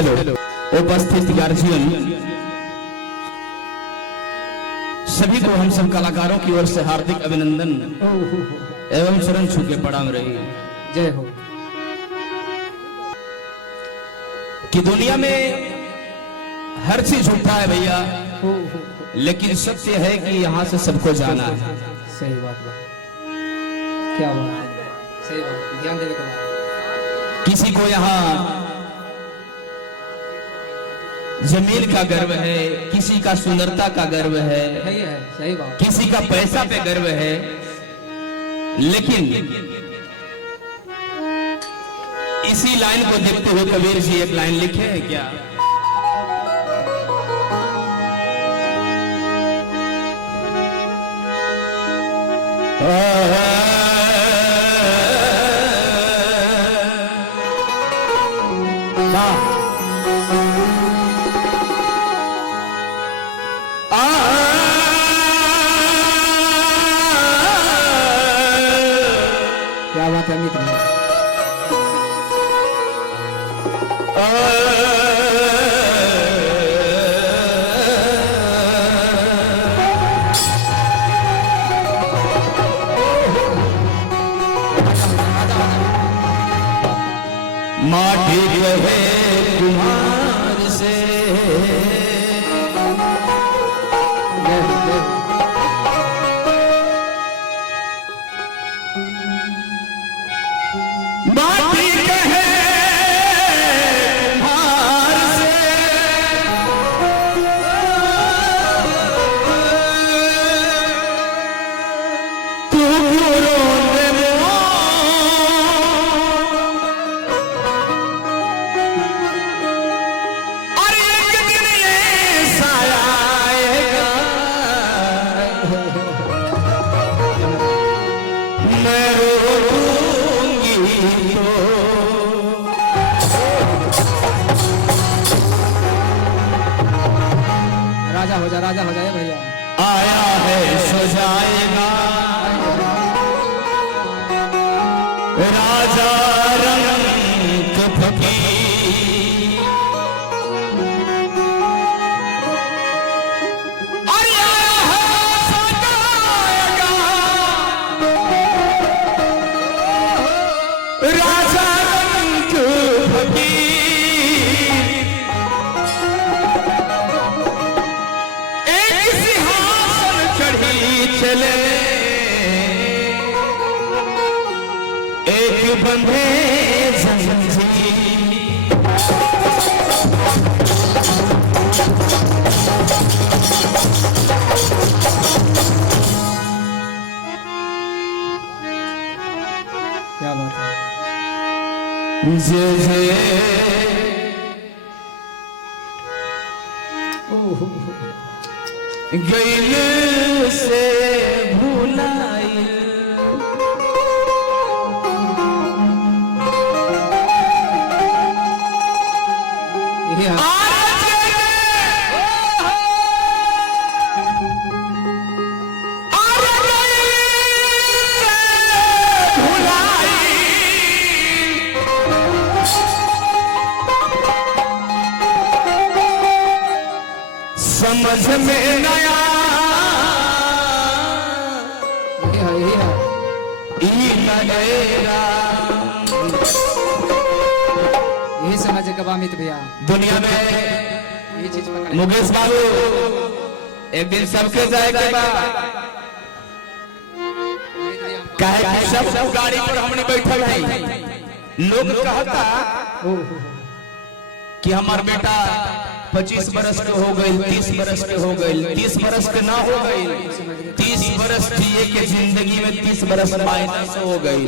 Hello उपस्थित guardian सभी को हम सब कलाकारों की ओर से हार्दिक अभिनंदन एवं चरण छू के प्रणाम रही। जय हो। कि दुनिया में हर चीज झूठा है भैया, लेकिन सत्य है कि यहाँ से सबको जाना है। सही बात बा। क्या बात है, सही बात, ध्यान देने का बात। किसी को यहाँ जमीन का गर्व है, किसी का सुंदरता का गर्व है, सही बात। किसी का पैसा पे गर्व है, लेकिन इसी लाइन को देखते हुए कबीर जी एक लाइन लिखे है क्या? क्या बात है मित्र। माटी रहे कुमार से माटी कहे कुम्हार से, तू रोने अरे एक दिन ऐसा आएगा मैं रोऊंगी तो राजा हो जाए भैया। आया है सो जाएगा राजा रंग फकीर। अरे आया है सो जाएगा राजा रंग फकीर। एक सिंहासन चढ़ी चले, एक बंधे जंजीर। क्या बात है। जय जय गैल से भुलाई, ये आज भुलाई समझ में नया यही समझ के बामित भैया। दुनिया में ये चीज पकड़ मुकेश बाबू एक दिन सबके जाएगा कहे कि सब गाड़ी पर हमने बैठल है। लोग कहता कि हमार बेटा 25 बरस के हो गई, 30 बरस के हो गई, 30 बरस के ना हो गई, 30 बरस जिए के जिंदगी में 30 बरस माइनस हो गई।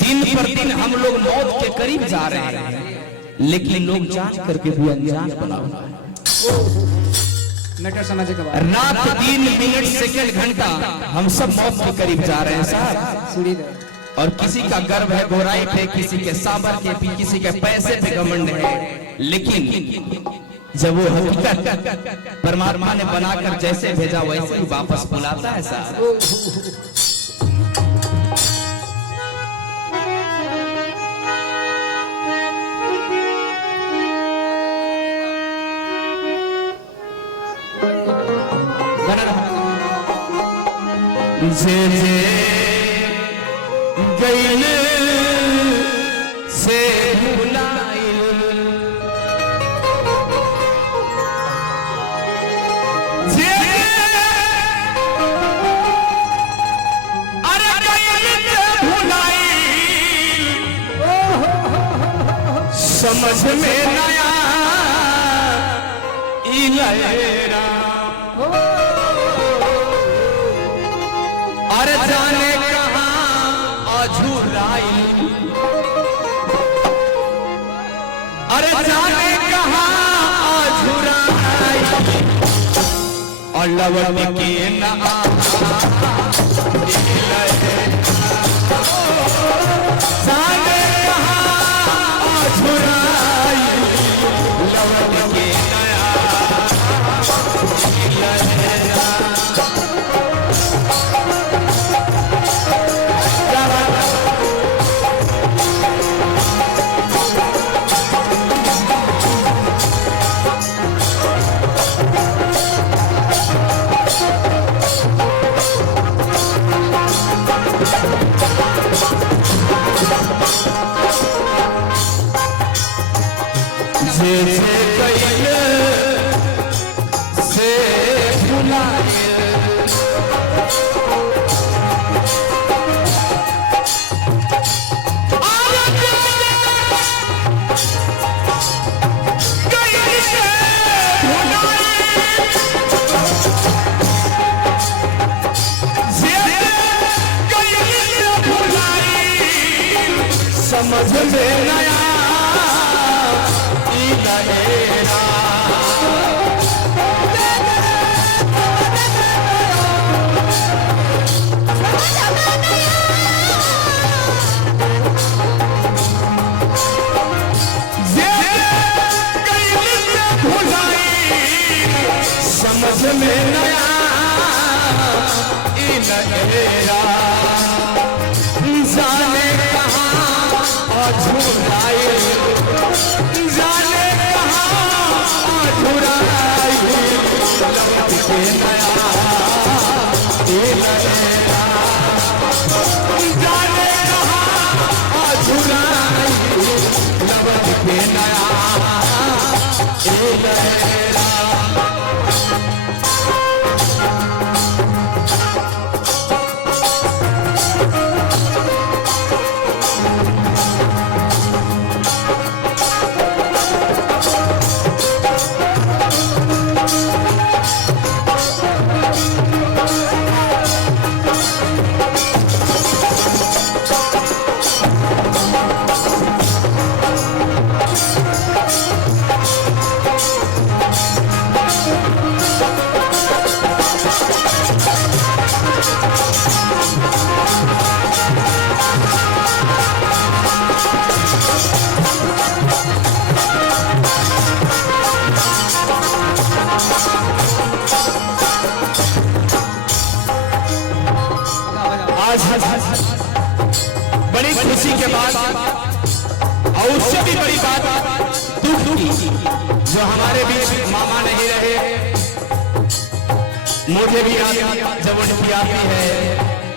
दिन पर दिन हम लोग मौत के करीब जा रहे हैं, लेकिन लोग जांच करके भी अनजान बना हुआ है। मैटर समझ के बाद रात दिन मिनट सेकंड घंटा हम सब मौत के करीब जा रहे हैं साहब। सीढ़ी दे। और किसी का गर्व है गोराई पे, किसी के साबर के, किसी के पैसे पे घमंड है, लेकिन जब वो हकीकत परमात्मा ने बनाकर जैसे भेजा वैसे ही वापस बुलाता है साहब। जे गैल से भुलाइल जे अरे गैल से भुलाइल समझ में नया इलेरा अरे जाने कहाँ अझुराई अरे जाने कहाँ अझुराई और लवट के ना जाने कहाँ अझुराई लवट के नया जैसे कैल से भुलाए समझ में नया समझ में नया इलेरा जाने कहाँ अझुराई जाने कहाँ अझुराई लवट के नया इलेरा जाने कहाँ अझुराई लवट के नया इलेरा आज बड़ी खुशी के बाद और उससे भी बड़ी बात दुख की जो हमारे बीच मामा नहीं रहे। मुझे भी जब उनकी आती है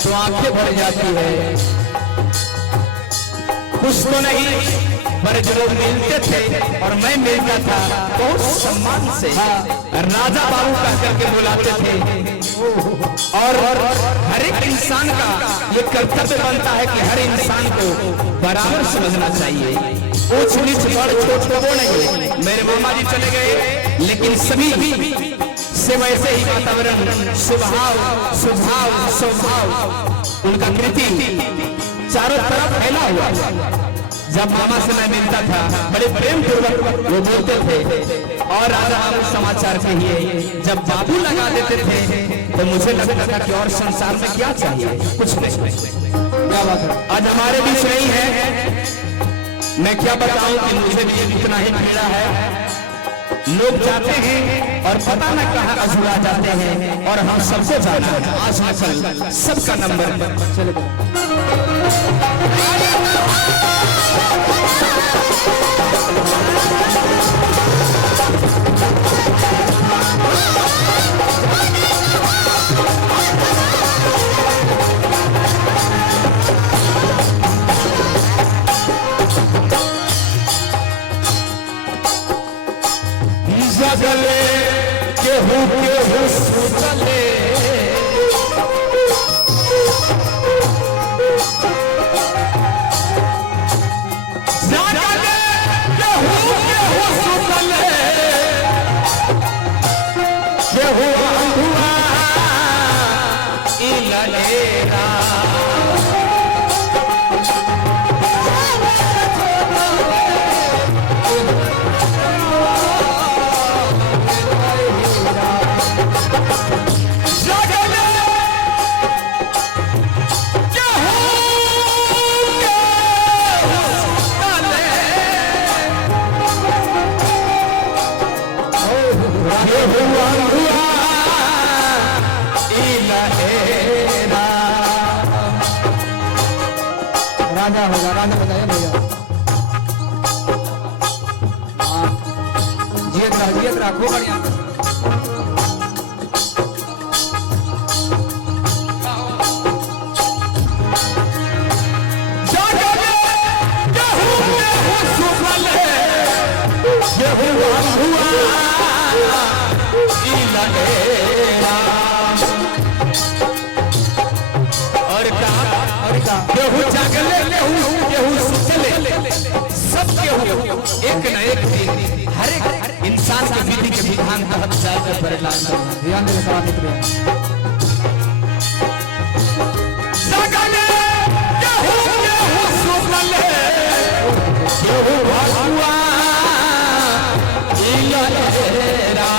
तो आंखें भर जाती है। कुछ तो नहीं पर जो लोग मिलते थे और मैं मिलता था बहुत सम्मान से राजा बाबू कह करके बुलाते थे। और हर एक इंसान का ये कर्तव्य बनता है कि हर इंसान को बराबर समझना चाहिए। ऊंच नीच बड़ छोट को वो नहीं। मेरे मामा जी चले गए लेकिन सभी से वैसे ही वातावरण स्वभाव स्वभाव स्वभाव उनका कृति चारों तरफ फैला हुआ। जब मामा से मैं मिलता था बड़े प्रेम पूर्वक वो बोलते थे और राजा बाबू समाचार कहिए। जब बाबू लगा देते थे तो मुझे लगता था कि और संसार में क्या चाहिए, कुछ नहीं। क्या बात है, आज हमारे बीच नहीं है। मैं क्या बताऊं कि मुझे भी इतना ही पीड़ा है। लोग जाते हैं और पता न कहाँ अधूरा जाते हैं और हम सबको जाना है। आज न कल सबका नंबर चलेगा। जगले केहू केहू सुतले जगले केहू केहू सुतले केहू अंधुआ इललेरा राजा होगा, राजा बताइए भैया। हाँ, जियत रखो बढ़िया। केहू जागले केहू सुतले सब केहू एक न एक दिन हर एक इंसान के विधि के विधान तहत जाकर परिणाम ध्यान देने का मित्र जागले केहू सुतले केहू भगवा इललेरा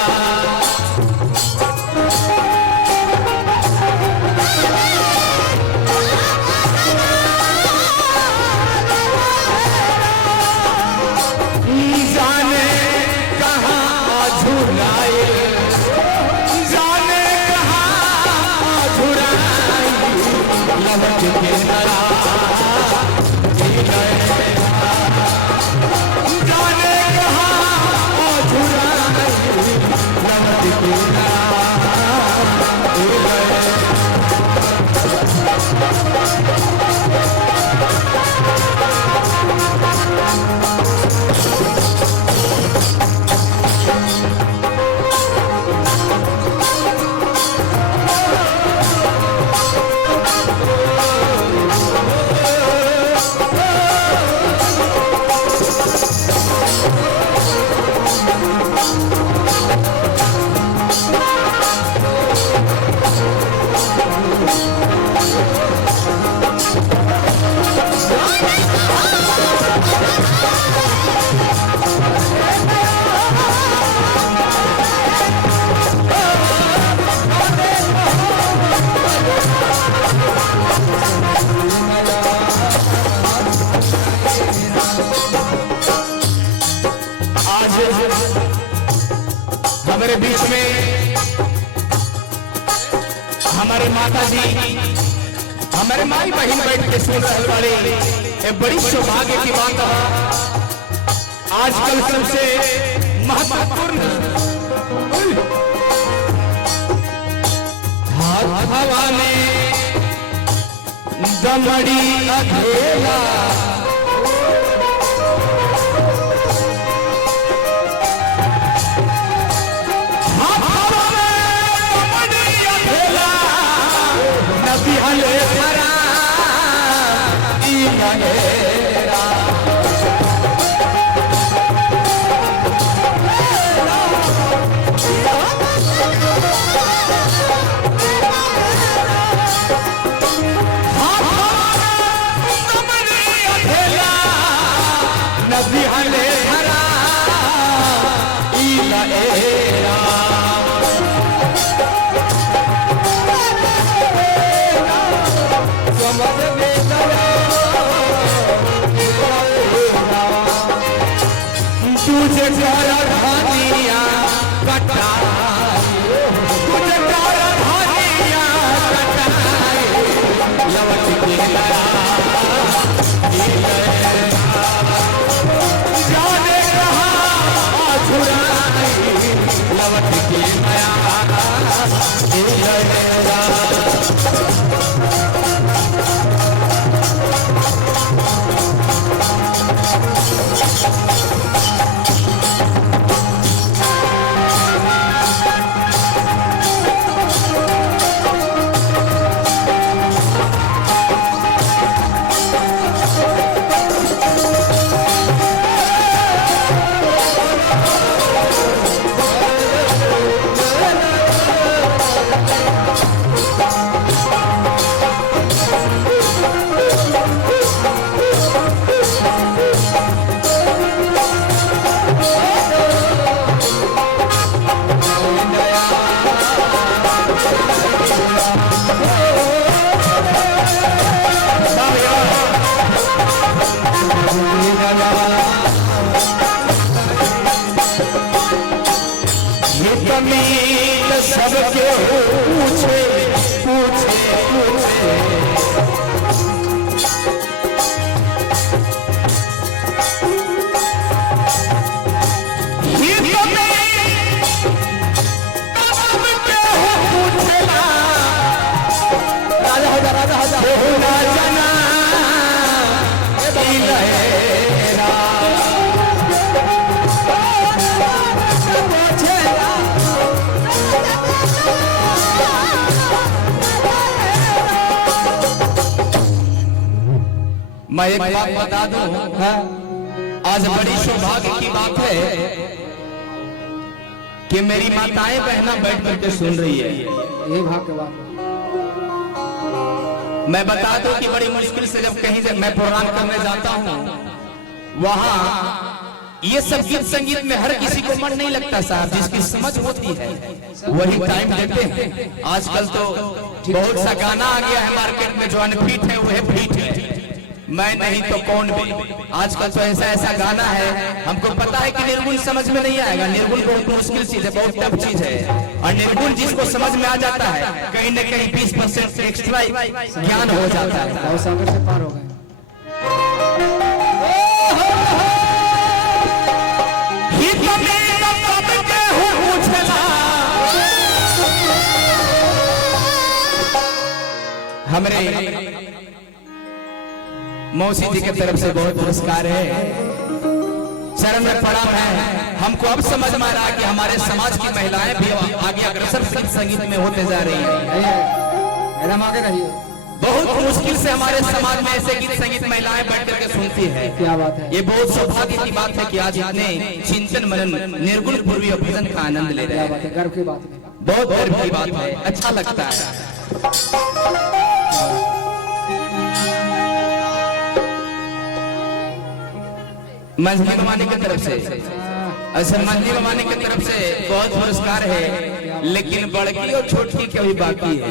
हमारे बीच में हमारे माता जी हमारे माई बहन बैठ के सुन रहे वाले ये बड़ी सौभाग्य की बात है। आजकल सबसे महत्वपूर्ण हवा में दमड़ी अधेला सबके पूछे पूछे पूछे मैं एक बात बता दूं, आज बड़ी सौभाग्य की बात है कि मेरी माताएं बहना बैठ करके सुन रही है। ये भाग के बात मैं बता दूं कि बड़ी मुश्किल से जब कहीं से मैं प्रोग्राम करने जाता हूं, वहां ये सब गीत संगीत में हर किसी को मन नहीं लगता साहब, जिसकी समझ होती है वही टाइम देते हैं। आजकल तो बहुत सा गाना आ गया है मार्केट में, जो अनफिट है वह फिट है, मैं नहीं तो कौन भी। आजकल तो ऐसा ऐसा गाना है, हमको पता है कि निर्गुण समझ में नहीं आएगा। निर्गुण बहुत मुश्किल चीज है, बहुत टफ चीज है, और निर्गुण जिसको समझ में आ जाता है कहीं न कहीं 20% एक्स्ट्रा ज्ञान हो जाता है। बहुत सागर से पार हो गए। हमारे मौसी जी की तरफ से बहुत पुरस्कार है, चरण में प्रणाम है। हमको अब समझ में आ रहा है कि हमारे समाज की महिलाएं भी आगे अग्रसर संगीत में होते जा रही हैं। एकदम आगे रहिए। बहुत मुश्किल से हमारे समाज में ऐसे गीत संगीत महिलाएं बैठ करके सुनती है। क्या बात है। ये बहुत सौभाग्य की बात है कि आज इतने चिंतन मनन निर्गुण पूर्वी और भजन का आनंद ले रहे हैं। गर्व की बात है, बहुत गर्व की बात है, अच्छा लगता है। मंजली ममानी की तरफ से, मंजली ममानी की तरफ से बहुत पुरस्कार है, लेकिन बड़की और छोटी की अभी बाकी है।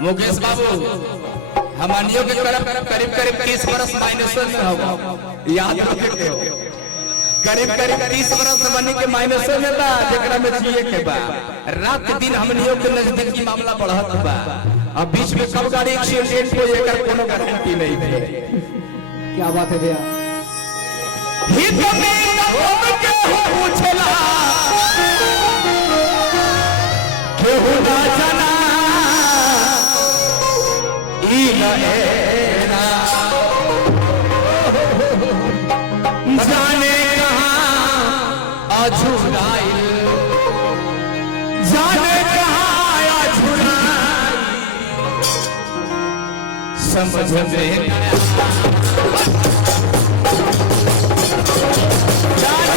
मुकेश बाबू, हमनियों के तरफ करीब करीब 30 वर्ष माइनस में होगा, याद रखते हो। करीब करीब 30 वर्ष हमनी के माइनस में बा, जेकरा में जिए के बा। रात दिन हमनियों के नजदीकी मामला बढ़त बा। अब बीच में कब गाड़ी एक्सीडेंट हो एकर कोनो गारंटी नहीं है। क्या बात है भैया। हित में कब के हो पूछला केहू ना जाना जाने कहाँ अछुराई, जाने कहाँ अछुराई, समझ में जाने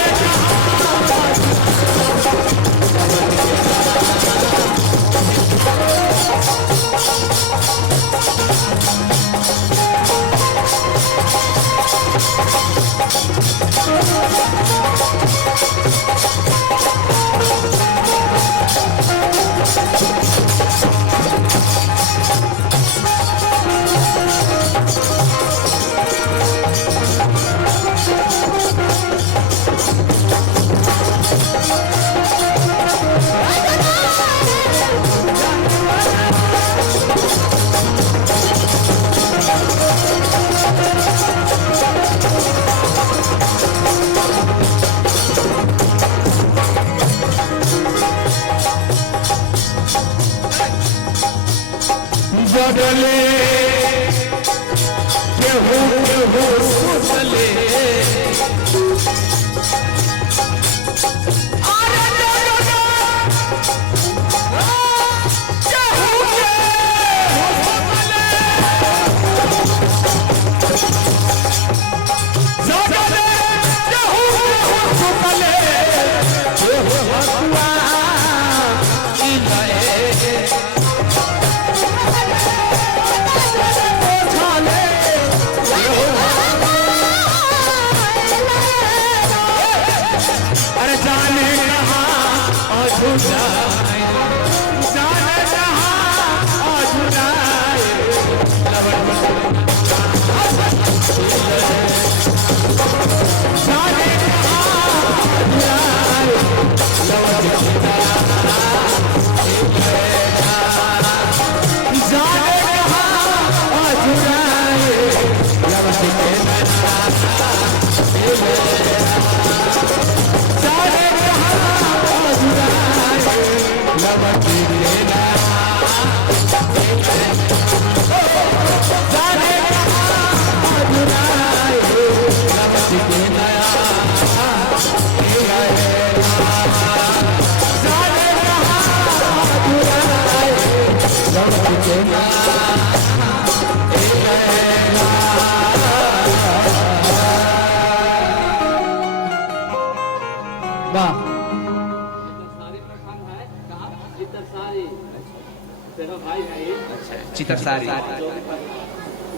जगले केहू सुनले, अरे जगले केहू सुनले, जगले केहू सुनले, भगवान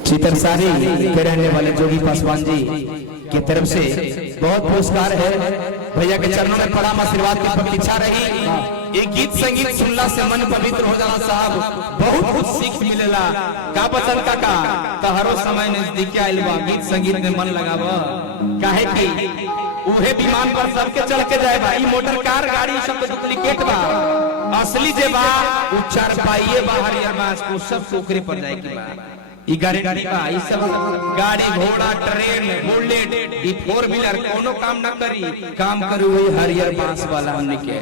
चितरसारी के रहने वाले जोगी पासवान जी की तरफ से बहुत पुरस्कार है। भैया के चरणों में प्रणाम, आशीर्वाद की प्रतीक्षा रही। ये गीत संगीत सुनला से मन पवित्र हो जाला साहब, बहुत कुछ सीख मिलेला। का बचन काका तहरो समय नजदीक आइल बा, गीत संगीत में मन लगावा। काहे कि उहे विमान पर सबके चढ़ के जाए बा, ई मोटर कार गाड़ी सब तो डुप्लीकेट बा। असली जे बा उ चार पाइए बाहर या बास को सब टोकरे पर जाए के बा। ई गाड़ी बा, ई सब गाड़ी घोड़ा ट्रेन बुलेट ई 4 व्हीलर कोनो काम ना करी, काम करू वही हरियर बांस वाला हमने के।